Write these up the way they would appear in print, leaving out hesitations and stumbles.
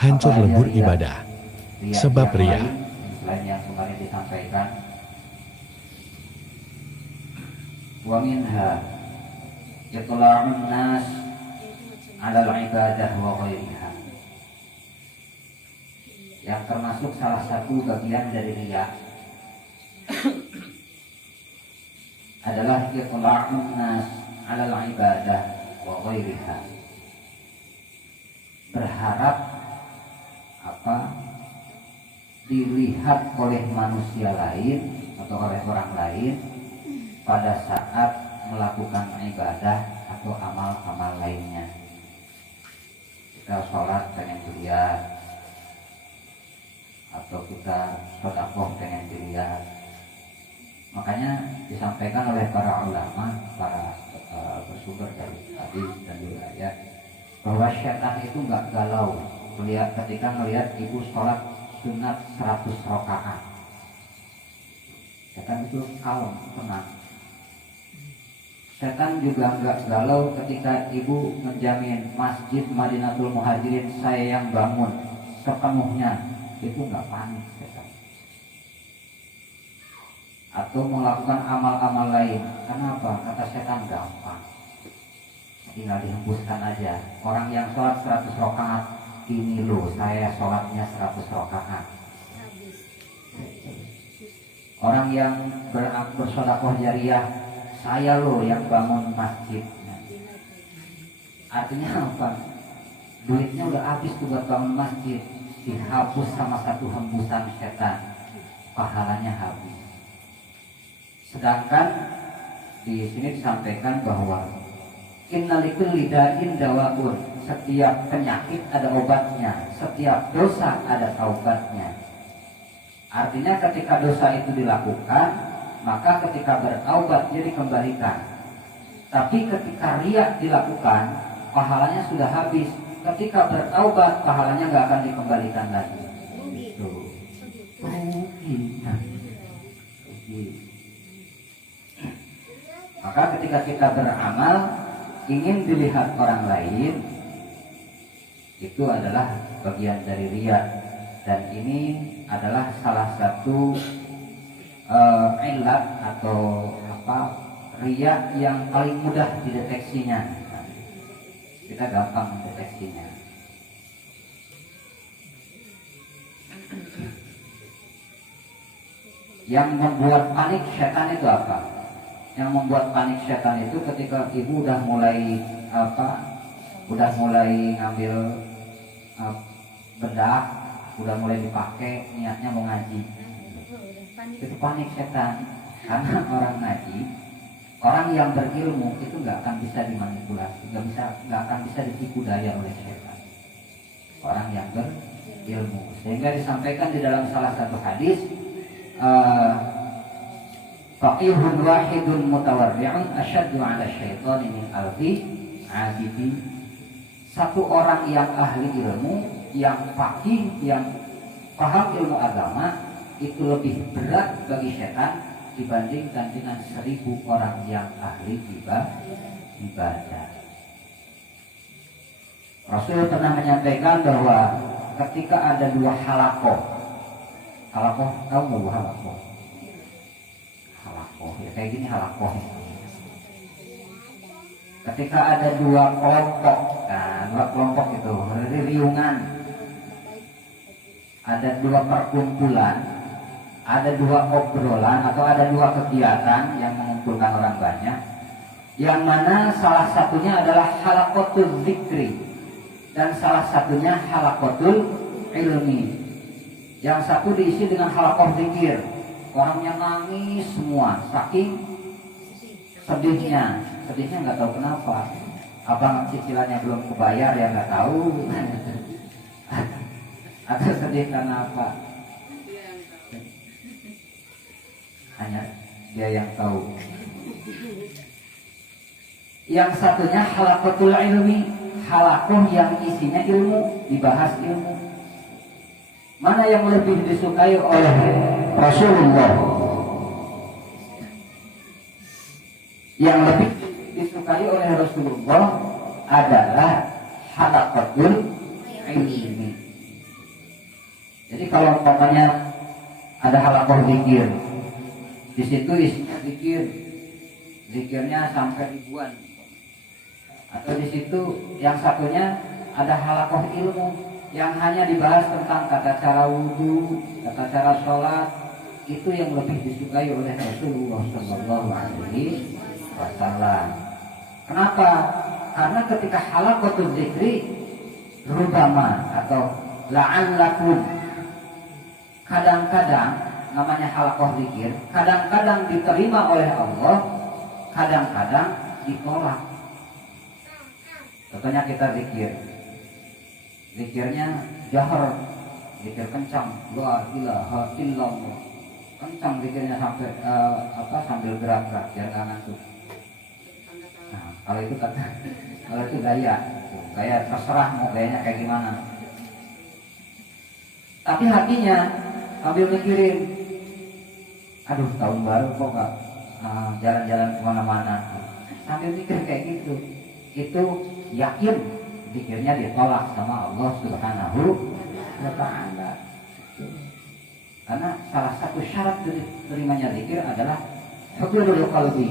hancur lebur ibadah. Sebab ria. Selain yang kemarin disampaikan, wa minha itla'un nas 'ala al-ibadah wa ghairiha. Yang termasuk salah satu bagian dari riya adalah itla'un nas 'ala al-ibadah wa ghairiha. Berharap dilihat oleh manusia lain atau oleh orang lain pada saat melakukan ibadah atau amal-amal lainnya. Kita sholat pengen dilihat, atau kita sedekah pengen dilihat. Makanya disampaikan oleh para ulama, para bersumber dari hadis dan juga ayat, bahwa syaitan itu nggak galau ketika melihat ibu sholat sunat 100 rakaat. Setan itu kalem, tenang. Setan juga enggak galau ketika ibu menjamin Masjid Madinatul Muhajirin saya yang bangun sepenuhnya. Itu enggak panik setan. Atau melakukan amal-amal lain. Kenapa? Kata setan gampang, tinggal dihembuskan aja. Orang yang sholat 100 rakaat, ini loh saya sholatnya 100 rakaat. Orang yang bersedekah jariyah, saya loh yang bangun masjidnya. Artinya apa? Duitnya udah habis tuh buat bangun masjid, dihapus sama satu hembusan setan, pahalanya habis. Sedangkan di sini disampaikan bahwa innalikulli da'in dawaun, setiap penyakit ada obatnya, setiap dosa ada taubatnya. Artinya ketika dosa itu dilakukan, maka ketika bertaubat dia dikembalikan. Tapi ketika riya dilakukan, pahalanya sudah habis. Ketika bertaubat, pahalanya nggak akan dikembalikan lagi. Itu rugi. Maka ketika kita beramal ingin dilihat orang lain, itu adalah bagian dari riya. Dan ini adalah salah satu ilat atau riya yang paling mudah dideteksinya. Kita gampang mendeteksinya. Yang membuat panik setan itu apa? Yang membuat panik setan itu ketika ibu udah mulai ngambil bedak, udah mulai dipakai, niatnya mau ngaji. Itu panik setan. Karena orang ngaji, orang yang berilmu itu nggak akan bisa dimanipulasi, nggak akan bisa ditipu daya oleh setan. Orang yang berilmu, sehingga disampaikan di dalam salah satu hadis, faqihun wahidun mutawarri'un asyaddu 'ala syaitani min alfi 'abidi. Satu orang yang ahli ilmu, yang faqih, yang paham ilmu agama, itu lebih berat bagi setan dibandingkan dengan 1000 orang yang ahli ibadah. Rasul pernah menyampaikan bahwa ketika ada dua halakoh, tahu nggak halakoh? Halakoh ya kayak gini halakoh. Ketika ada dua kelompok itu riungan, ada dua perkumpulan, ada dua obrolan atau ada dua kegiatan yang mengumpulkan orang banyak, yang mana salah satunya adalah halakotul zikri dan salah satunya halakotul ilmi. Yang satu diisi dengan halakoh zikir, orangnya nangis semua saking sedihnya nggak tahu kenapa. Abang cicilannya belum kebayar ya nggak tahu. Atau sedih karena apa? Hanya dia yang tahu. Yang satunya halakotul ilmi, halakoh yang isinya ilmu, dibahas ilmu. Mana yang lebih disukai oleh Rasulullah? Yang lebih disukai oleh Rasulullah adalah halakotul ilmi. kalau umpamanya ada halaqah zikir, di situ isinya zikirnya sampai ribuan. Atau di situ yang satunya ada halaqah ilmu yang hanya dibahas tentang tata cara wudhu, tata cara sholat, itu yang lebih disukai oleh Rasulullah Shallallahu Alaihi Wasallam. Kenapa? Karena ketika halaqatul zikri rubama atau la'allakum, kadang-kadang namanya halaqah zikir, kadang-kadang diterima oleh Allah, kadang-kadang ditolak. Contohnya kita zikirnya jahar, zikir kencang, la ilaha illallah, kencang zikirnya sampai sambil gerak-gerak biar nggak ngantuk. Nah, kalau itu gaya terserah mau gayanya kayak gimana. Tapi hatinya sambil mikirin, aduh tahun baru kok nggak jalan-jalan kemana-mana, sambil mikir kayak gitu, itu yakin zikirnya ditolak sama Allah Subhanahu wa Ta'ala. Karena salah satu syarat dari terimanya zikir adalah hudurul qalbi,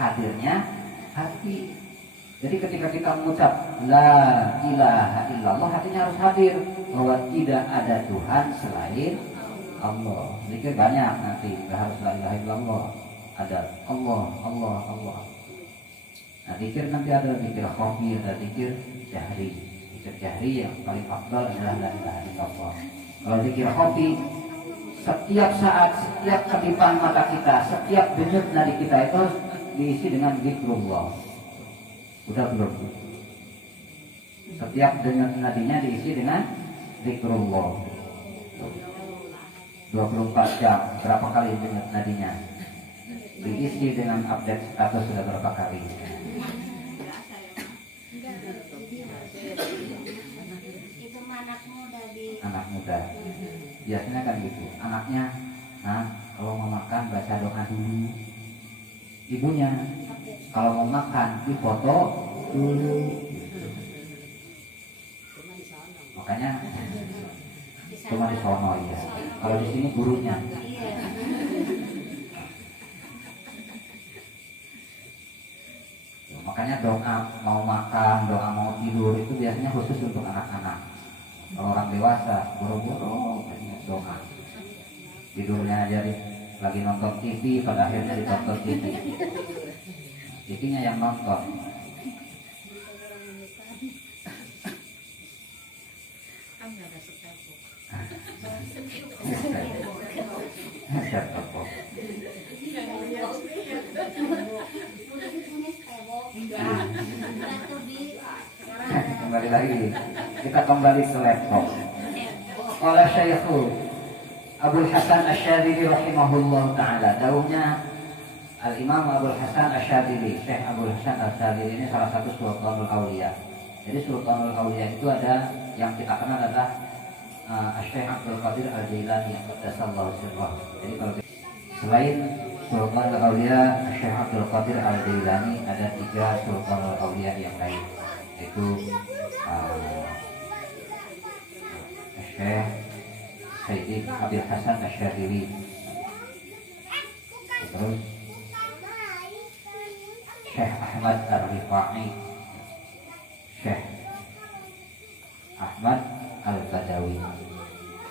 hadirnya hati. Jadi ketika kita mengucap la ilaha illallah, hatinya harus hadir bahwa tidak ada Tuhan selain Allah. Zikir banyak nanti, tidak harus la ilaha illallah, ada Allah, Allah, Allah. Nah, zikir nanti ada zikir khafi, ada zikir jahri. Zikir jahri yang paling afdal adalah la ilaha illallah. Kalau zikir khafi, setiap saat, setiap kedipan mata kita, setiap denyut nadi kita itu diisi dengan zikrullah. Udah belum? Setiap denyut nadinya diisi dengan zikrullah. 24 jam, berapa kali denyut nadinya? Diisi dengan update status sudah berapa kali? Anak muda biasanya kan gitu, anaknya kalau mau makan baca doa dulu, ibunya kalau mau makan difoto dulu, makanya cuma di sono ya, kalau di sini gurunya. Makanya doa mau makan, doa mau tidur itu biasanya khusus untuk anak-anak. Kalau orang dewasa boro-boro doa, tidurnya jadi lagi nonton TV, pada akhirnya ditonton TV, TV-nya yang nonton. Kembali lagi, kita kembali ke laptop. Oleh Syekh Abdul Hasan Asy-Syadzili rahimahullah taala, dawuhnya Al-Imam Abdul Hasan Asy-Syadzili, Syekh Abdul Hasan Asy-Syadzili ini salah satu Sultanul Auliya. Jadi Sultanul Auliya itu ada yang kita kenal adalah Syekh Abdul Qadir Al-Jailani yang qaddasallahu sirrahu. Jadi kalau selain Sultanul Auliya Syekh Abdul Qadir Al-Jailani, ada 3 Sultanul Auliya yang lain, yaitu Syekh Sayyidi Abdul Hasan Asy-Syadzili, terus Syekh Ahmad Ar-Rifai, Syekh Ahmad Al-Badawi,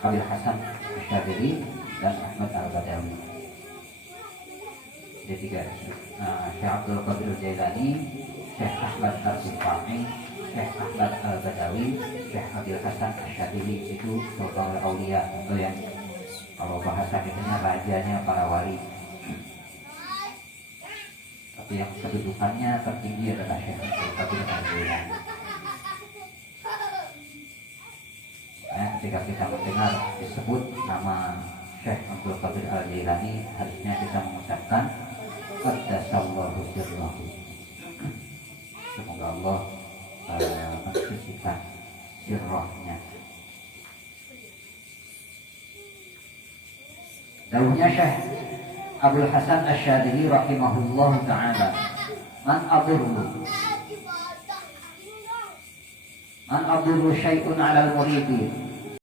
Abdul Hasan Asy-Syadzili dan Ahmad Al-Badawi. Jadi 3. Syekh Abdul Qadir Al-Jailani, Syekh Ahmad Ar-Rifai, Syekh Ahmad Al-Badawi, Syekh Abdul Hasan Asy-Syadzili itu Sultanul Auliya, atau yang kalau bahasa kitanya rajanya para wali. Tapi yang kedudukannya tertinggi adalah Syekh Abdul Qadir Al-Jailani. Ketika kita mendengar disebut nama Syekh Abdul Qadir Al-Jailani, harusnya kita mengucapkan qaddasallahu sirrahu. Semoga Allah mensucikan sirrahnya. Dawuhnya Syekh Abdul Hasan Asy-Syadzili rahimahullah ta'ala, man adurru syai'un 'alal muridi